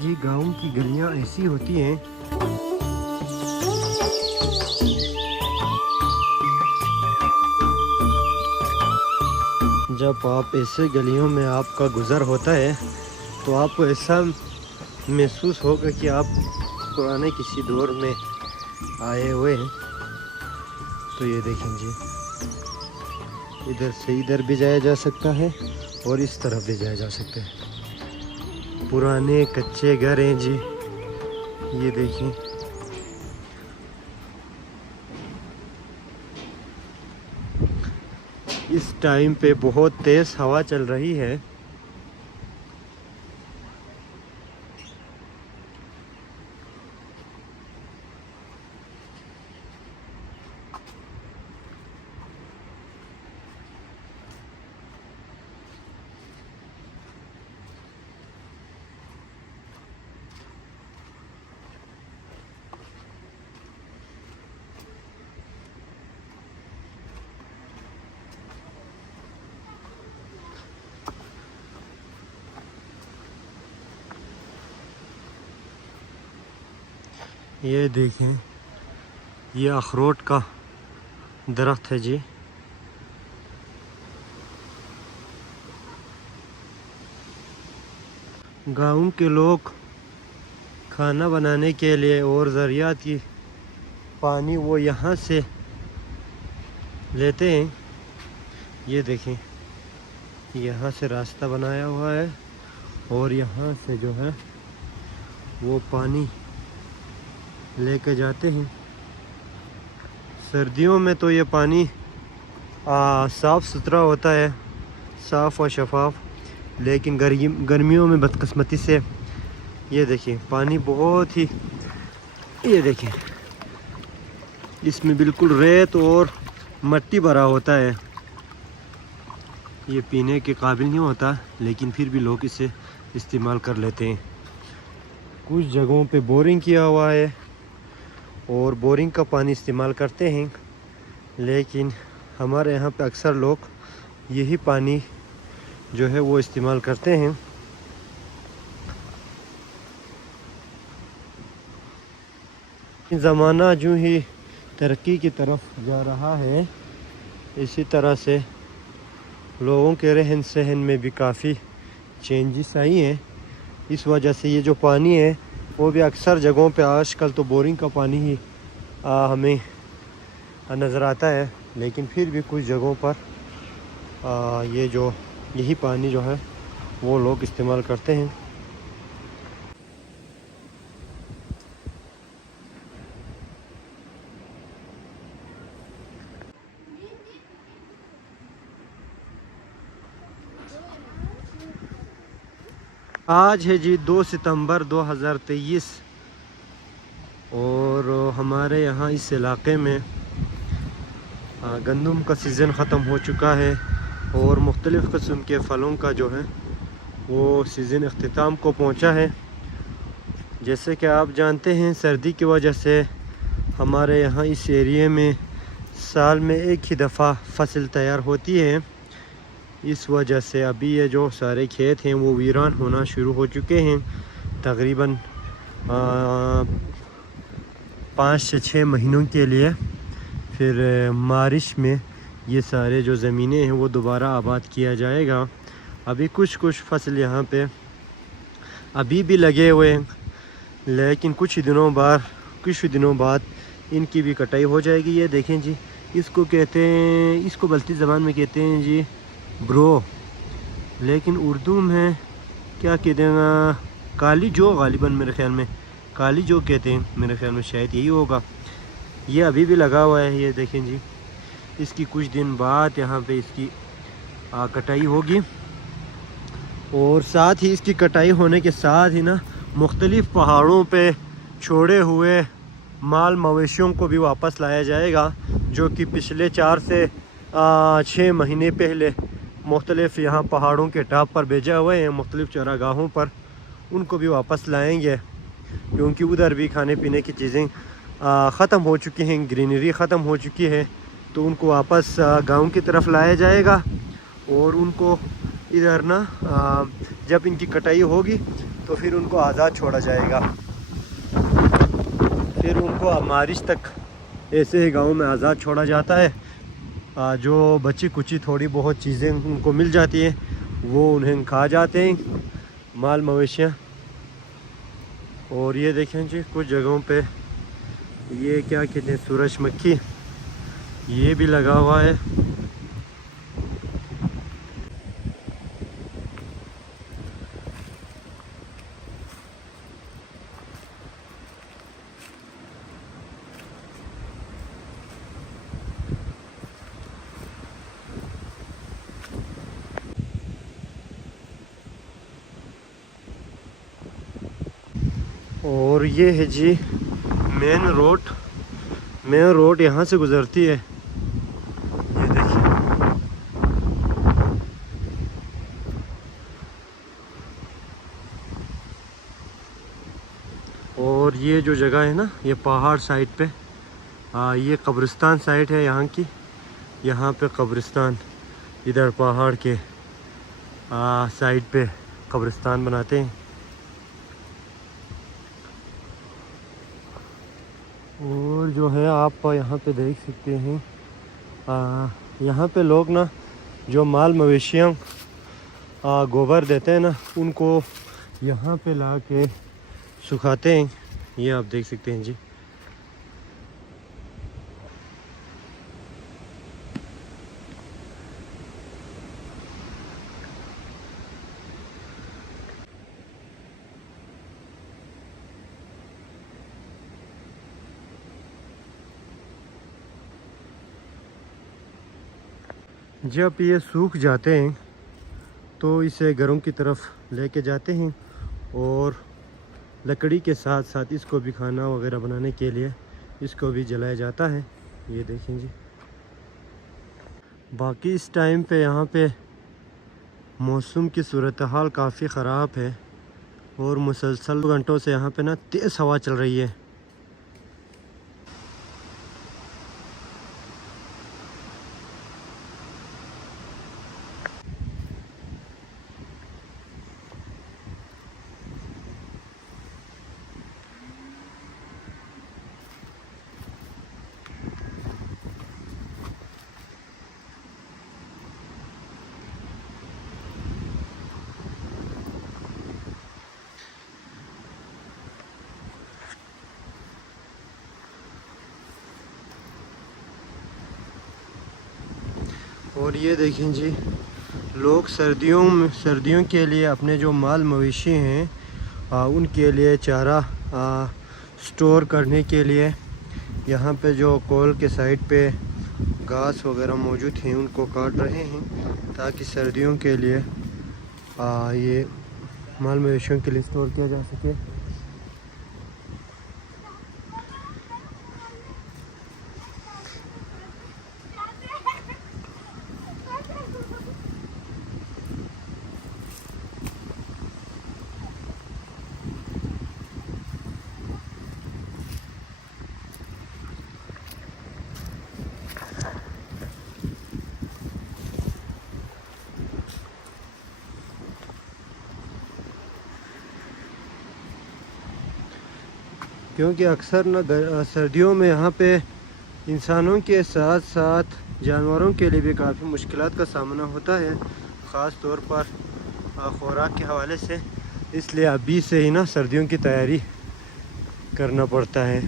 जी, गाँव की गलियाँ ऐसी होती हैं। जब आप ऐसे गलियों में आपका गुज़र होता है तो आपको ऐसा महसूस होगा कि आप पुराने किसी दौर में आए हुए हैं। तो ये देखें जी, इधर से इधर भी जाया जा सकता है और इस तरफ भी जाया जा सकता है। पुराने कच्चे घर हैं जी, ये देखिए। इस टाइम पे बहुत तेज़ हवा चल रही है। ये देखें, ये अखरोट का दरख्त है जी। गाँव के लोग खाना बनाने के लिए और ज़रियाती पानी वो यहाँ से लेते हैं। ये देखें, यहाँ से रास्ता बनाया हुआ है और यहाँ से जो है वो पानी लेके जाते हैं। सर्दियों में तो ये पानी साफ़ सुथरा होता है, साफ़ और शफाफ। लेकिन गर्मियों में बदकिस्मती से ये देखिए पानी बहुत ही, ये देखिए इसमें बिल्कुल रेत और मट्टी भरा होता है। ये पीने के काबिल नहीं होता, लेकिन फिर भी लोग इसे इस्तेमाल कर लेते हैं। कुछ जगहों पे बोरिंग किया हुआ है और बोरिंग का पानी इस्तेमाल करते हैं, लेकिन हमारे यहाँ पे अक्सर लोग यही पानी जो है वो इस्तेमाल करते हैं। ज़माना जो ही तरक्की की तरफ जा रहा है, इसी तरह से लोगों के रहन सहन में भी काफ़ी चेंजेस आई हैं। इस वजह से ये जो पानी है वो भी अक्सर जगहों पे आजकल तो बोरिंग का पानी ही हमें नज़र आता है, लेकिन फिर भी कुछ जगहों पर ये जो यही पानी जो है वो लोग इस्तेमाल करते हैं। आज है जी 2 सितंबर 2023 और हमारे यहाँ इस इलाके में गंदम का सीज़न ख़त्म हो चुका है और मुख्तलिफ़ किस्म के फलों का जो है वो सीज़न अख्तिताम को पहुँचा है। जैसे कि आप जानते हैं, सर्दी की वजह से हमारे यहाँ इस एरिए में साल में एक ही दफ़ा फसल तैयार होती है। इस वजह से अभी ये जो सारे खेत हैं वो वीरान होना शुरू हो चुके हैं। तकरीबन 5 से 6 महीनों के लिए फिर मार्च में ये सारे जो ज़मीनें हैं वो दोबारा आबाद किया जाएगा। अभी कुछ फसल यहाँ पे अभी भी लगे हुए हैं, लेकिन कुछ दिनों बाद इनकी भी कटाई हो जाएगी। ये देखें जी, इसको कहते हैं, इसको बल्ती ज़बान में कहते हैं जी ब्रो, लेकिन उर्दू में क्या कहते हैं, काली जो, गालिबन मेरे ख्याल में काली जो कहते हैं, मेरे ख्याल में शायद यही होगा। ये अभी भी लगा हुआ है। ये देखें जी, इसकी कुछ दिन बाद यहाँ पे इसकी कटाई होगी और साथ ही इसकी कटाई होने के साथ ही ना मुख्तलिफ़ पहाड़ों पे छोड़े हुए माल मवेशियों को भी वापस लाया जाएगा, जो कि पिछले 4 से 6 महीने पहले मुख्तलिफ़ यहाँ पहाड़ों के टॉप पर भेजा हुए हैं, मुख्तलिफ़ चरागाहों पर। उनको भी वापस लाएंगे, क्योंकि उधर भी खाने पीने की चीज़ें ख़त्म हो चुकी हैं, ग्रीनरी ख़त्म हो चुकी है। तो उनको वापस गांव की तरफ लाया जाएगा और उनको इधर ना जब इनकी कटाई होगी तो फिर उनको आज़ाद छोड़ा जाएगा। फिर उनको मारिश तक ऐसे ही गाँव में आज़ाद छोड़ा जाता है। जो बची कुची थोड़ी बहुत चीज़ें उनको मिल जाती हैं वो उन्हें खा जाते हैं माल मवेशियाँ। और ये देखें जी कुछ जगहों पे ये क्या कहते हैं, सूरजमुखी, ये भी लगा हुआ है। और ये है जी मेन रोड यहाँ से गुजरती है, ये देखिए। और ये जो जगह है ना, ये पहाड़ साइड पे, ये कब्रिस्तान साइड है यहाँ की। यहाँ पे कब्रिस्तान, इधर पहाड़ के साइड पे कब्रिस्तान बनाते हैं। और जो है आप यहाँ पे देख सकते हैं, यहाँ पे लोग ना जो माल मवेशियाँ गोबर देते हैं ना, उनको यहाँ पे ला के सुखाते हैं। ये आप देख सकते हैं जी। जब ये सूख जाते हैं तो इसे घरों की तरफ लेके जाते हैं और लकड़ी के साथ साथ इसको भी खाना वगैरह बनाने के लिए इसको भी जलाया जाता है। ये देखें जी। बाकी इस टाइम पे यहाँ पे मौसम की सूरत हाल काफ़ी ख़राब है और मुसलसल घंटों से यहाँ पे ना तेज़ हवा चल रही है। और ये देखें जी, लोग सर्दियों के लिए अपने जो माल मवेशी हैं उनके लिए चारा स्टोर करने के लिए यहाँ पे जो कोल के साइड पे घास वगैरह मौजूद हैं उनको काट रहे हैं, ताकि सर्दियों के लिए ये माल मवेशियों के लिए स्टोर किया जा सके। क्योंकि अक्सर ना सर्दियों में यहाँ पे इंसानों के साथ साथ जानवरों के लिए भी काफ़ी मुश्किलात का सामना होता है, ख़ास तौर पर खुराक के हवाले से। इसलिए अभी से ही ना सर्दियों की तैयारी करना पड़ता है।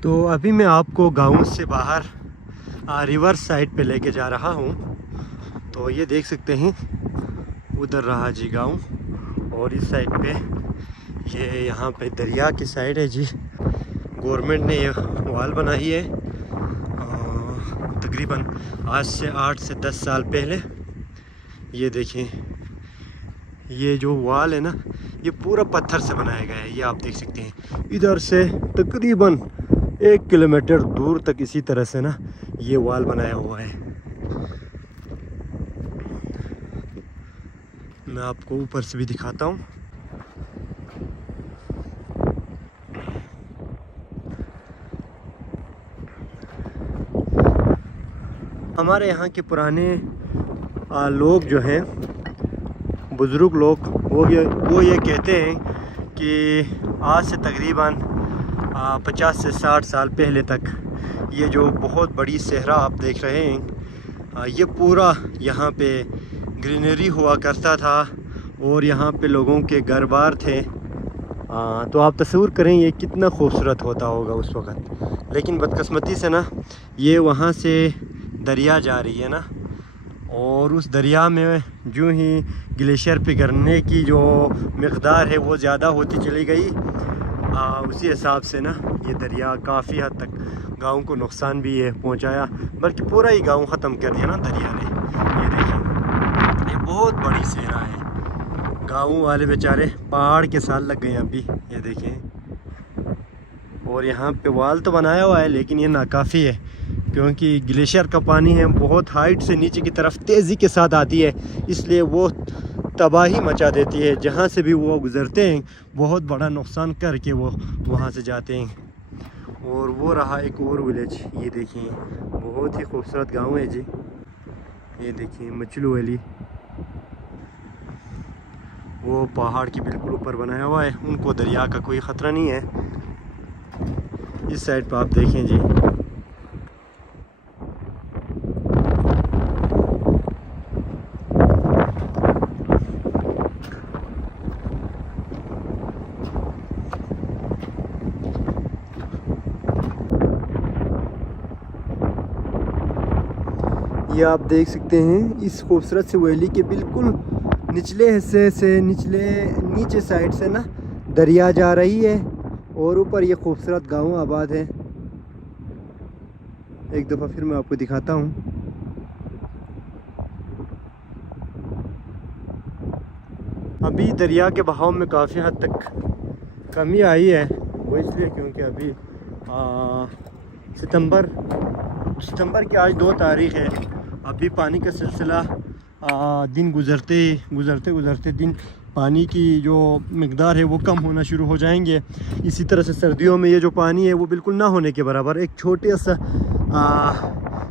तो अभी मैं आपको गांव से बाहर रिवर साइड पे लेके जा रहा हूँ। तो ये देख सकते हैं उधर रहा जी गांव, और इस साइड पे ये यहाँ पे दरिया की साइड है जी। गवर्नमेंट ने ये वाल बनाई है तकरीबन आज से 8 से 10 साल पहले। ये देखें, ये जो वाल है ना, ये पूरा पत्थर से बनाया गया है। ये आप देख सकते हैं इधर से तकरीबन 1 किलोमीटर दूर तक इसी तरह से ना ये वाल बनाया हुआ है। मैं आपको ऊपर से भी दिखाता हूँ। हमारे यहाँ के पुराने लोग जो हैं, बुज़ुर्ग लोग, वो ये कहते हैं कि आज से तकरीबन 50 से 60 साल पहले तक ये जो बहुत बड़ी सहरा आप देख रहे हैं, ये पूरा यहाँ पे ग्रीनरी हुआ करता था और यहाँ पे लोगों के घर बार थे। तो आप तस्वीर करें ये कितना खूबसूरत होता होगा उस वक़्त। लेकिन बदकिस्मती से ना ये वहाँ से दरिया जा रही है ना, और उस दरिया में जो ही ग्लेशियर पिघलने की जो मकदार है वो ज़्यादा होती चली गई, उसी हिसाब से ना ये दरिया काफ़ी हद तक गाँव को नुकसान भी है पहुँचाया, बल्कि पूरा ही गाँव ख़त्म कर दिया ना दरिया ने। ये देखिए, ये बहुत बड़ी सहरा है। गाँव वाले बेचारे पहाड़ के साथ लग गए अभी, ये देखें। और यहाँ पे वाल तो बनाया हुआ है लेकिन ये नाकाफ़ी है, क्योंकि ग्लेशियर का पानी है बहुत हाइट से नीचे की तरफ तेज़ी के साथ आती है, इसलिए वो तबाही मचा देती है। जहाँ से भी वो गुज़रते हैं बहुत बड़ा नुकसान करके वो वहाँ से जाते हैं। और वो रहा एक और विलेज, ये देखिए बहुत ही खूबसूरत गांव है जी। ये देखिए मचलू वैली, वो पहाड़ के बिल्कुल ऊपर बनाया हुआ है, उनको दरिया का कोई ख़तरा नहीं है। इस साइड पर आप देखें जी, ये आप देख सकते हैं इस खूबसूरत से वैली के बिल्कुल निचले हिस्से से नीचे साइड से ना दरिया जा रही है, और ऊपर ये खूबसूरत गांव आबाद है। एक दफ़ा फिर मैं आपको दिखाता हूँ। अभी दरिया के बहाव में काफ़ी हद तक कमी आई है, वो इसलिए क्योंकि अभी सितंबर की आज 2 तारीख़ है। अभी पानी का सिलसिला दिन गुज़रते दिन पानी की जो मकदार है वो कम होना शुरू हो जाएंगे। इसी तरह से सर्दियों में ये जो पानी है वो बिल्कुल ना होने के बराबर एक छोटे सा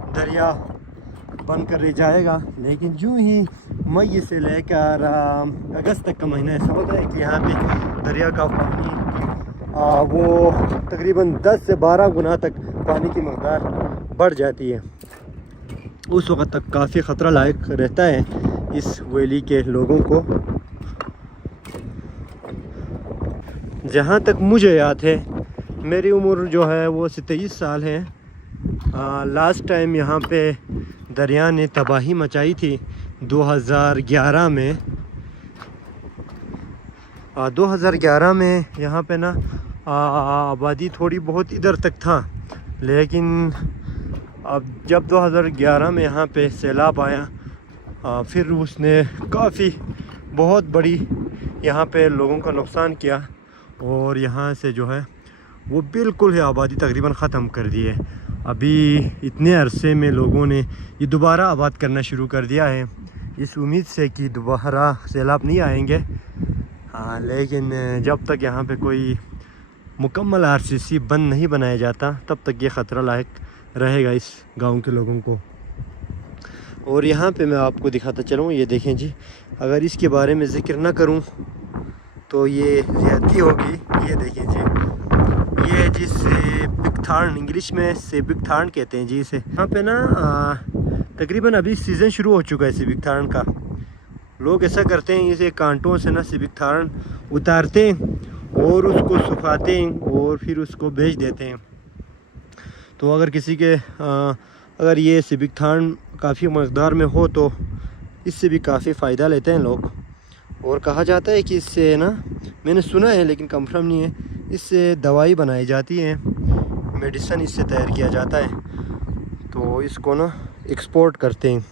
दरिया बन कर रह जाएगा। लेकिन जो ही मई से लेकर अगस्त तक का महीना ऐसा होता है कि यहाँ पे दरिया का पानी वो तकरीबन 10 से 12 गुना तक पानी की मकदार बढ़ जाती है। उस वक़्त तक काफ़ी ख़तरा लायक रहता है इस वैली के लोगों को। जहाँ तक मुझे याद है, मेरी उम्र जो है वो 23 साल है। लास्ट टाइम यहाँ पे दरिया ने तबाही मचाई थी 2011 में। 2011 में यहाँ पे ना आबादी थोड़ी बहुत इधर तक था, लेकिन अब जब 2011 में यहाँ पे सैलाब आया, फिर उसने काफ़ी बहुत बड़ी यहाँ पे लोगों का नुकसान किया, और यहाँ से जो है वो बिल्कुल ही आबादी तकरीबन ख़त्म कर दी है। अभी इतने अरसे में लोगों ने ये दोबारा आबाद करना शुरू कर दिया है, इस उम्मीद से कि दोबारा सैलाब नहीं आएंगे। लेकिन जब तक यहाँ पे कोई मुकम्मल आरसीसी बंद नहीं बनाया जाता तब तक ये ख़तरा लायक रहेगा इस गांव के लोगों को। और यहाँ पे मैं आपको दिखाता चलूँ, ये देखें जी, अगर इसके बारे में ज़िक्र ना करूँ तो ये ज़्यादती होगी। ये देखें जी, ये जिस बिकथार्न, इंग्लिश में सेबिकथार्न कहते हैं जी इसे। यहाँ पे ना तकरीबन अभी सीज़न शुरू हो चुका है सेबिकथार्न का। लोग ऐसा करते हैं, इसे कांटों से ना सेबिकथार्न उतारते हैं और उसको सुखाते हैं और फिर उसको बेच देते हैं। तो अगर किसी के अगर ये सेबिकथार्न काफ़ी मकदार में हो तो इससे भी काफ़ी फ़ायदा लेते हैं लोग। और कहा जाता है कि इससे ना, मैंने सुना है लेकिन कंफर्म नहीं है, इससे दवाई बनाई जाती है, मेडिसिन इससे तैयार किया जाता है। तो इसको ना एक्सपोर्ट करते हैं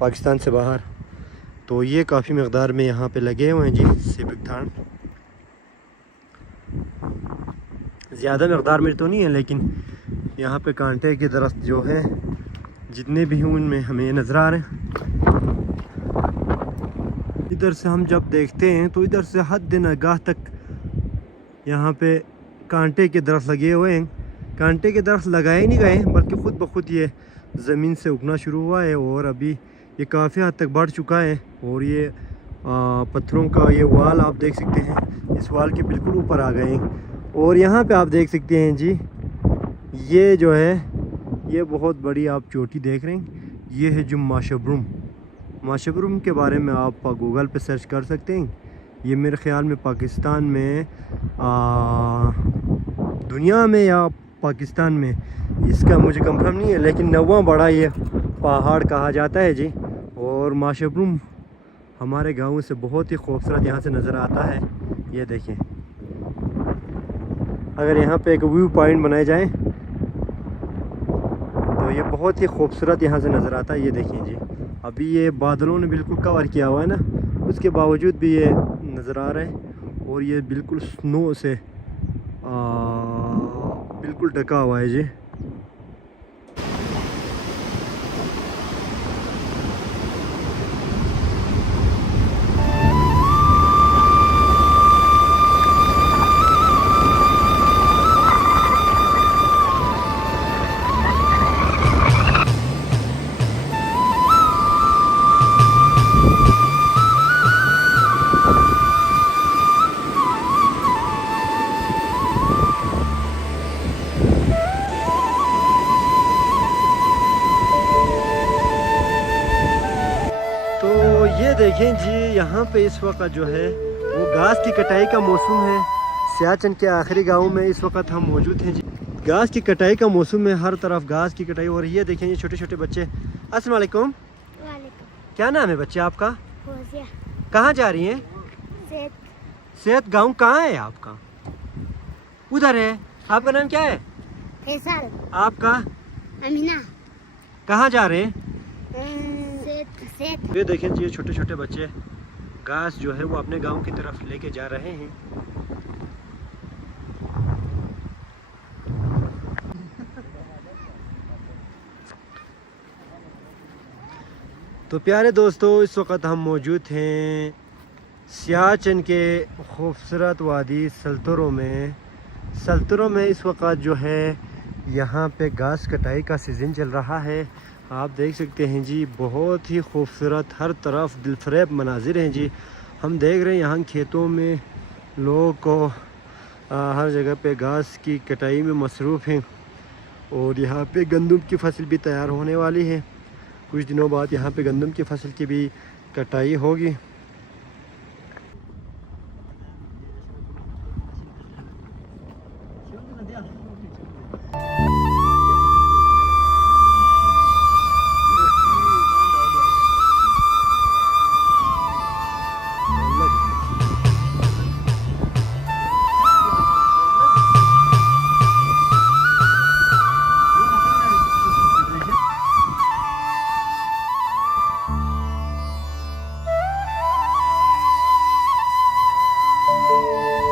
पाकिस्तान से बाहर। तो ये काफ़ी मकदार में यहाँ पे लगे हुए हैं जी सेबिकथार्न। ज़्यादा मकदार में तो नहीं है, लेकिन यहाँ पे कांटे के दरख्त जो हैं जितने भी हैं उनमें हमें नज़र आ रहे हैं। इधर से हम जब देखते हैं तो इधर से हद निगाह तक यहाँ पे कांटे के दरख्त लगे हुए हैं। कांटे के दरख्त लगाए नहीं गए बल्कि ख़ुद ब खुद ये ज़मीन से उगना शुरू हुआ है और अभी ये काफ़ी हद तक बढ़ चुका है। और ये पत्थरों का ये वाल आप देख सकते हैं, इस वाल के बिल्कुल ऊपर आ गए हैं। और यहाँ पे आप देख सकते हैं जी, ये जो है ये बहुत बड़ी आप चोटी देख रहे हैं, ये है जो माशबरूम। माशबरूम के बारे में आप गूगल पे सर्च कर सकते हैं। ये मेरे ख़्याल में पाकिस्तान में दुनिया में या पाकिस्तान में, इसका मुझे कंफर्म नहीं है, लेकिन 9वां बड़ा ये पहाड़ कहा जाता है जी। और माशबरूम हमारे गाँव से बहुत ही खूबसूरत यहाँ से नज़र आता है। ये देखें, अगर यहाँ पे एक व्यू पॉइंट बनाए जाए तो ये बहुत ही खूबसूरत यहाँ से नज़र आता है। ये देखें जी, अभी ये बादलों ने बिल्कुल कवर किया हुआ है ना, उसके बावजूद भी ये नज़र आ रहा है। और ये बिल्कुल स्नो से बिल्कुल ढका हुआ है जी। ये देखें जी, यहाँ पे इस वक्त जो है वो घास की कटाई का मौसम है। सियाचिन के आखिरी गांव में इस वक्त हम मौजूद हैं जी। घास की कटाई का मौसम में हर तरफ घास की कटाई हो रही है। देखें ये छोटे छोटे बच्चे। अस्सलाम वालेकुम। क्या नाम है बच्चे आपका? कहाँ जा रही हैं? सेहत गांव कहाँ है आपका? उधर है। आपका नाम क्या है? फैसल। आपका? अमीना। कहाँ जा रहे हैं? सेहत। ये देखें जी, छोटे छोटे बच्चे घास जो है वो अपने गांव की तरफ लेके जा रहे हैं। तो प्यारे दोस्तों, इस वक्त हम मौजूद हैं सियाचिन के खूबसूरत वादी सल्तरो में। सल्तरो में इस वक्त जो है यहाँ पे घास कटाई का सीज़न चल रहा है। आप देख सकते हैं जी, बहुत ही खूबसूरत हर तरफ दिलफरेब मनाजिर हैं जी। हम देख रहे हैं यहाँ खेतों में लोगों को हर जगह पे घास की कटाई में मसरूफ़ हैं। और यहाँ पे गंदम की फसल भी तैयार होने वाली है। कुछ दिनों बाद यहाँ पे गंदम की फसल की भी कटाई होगी।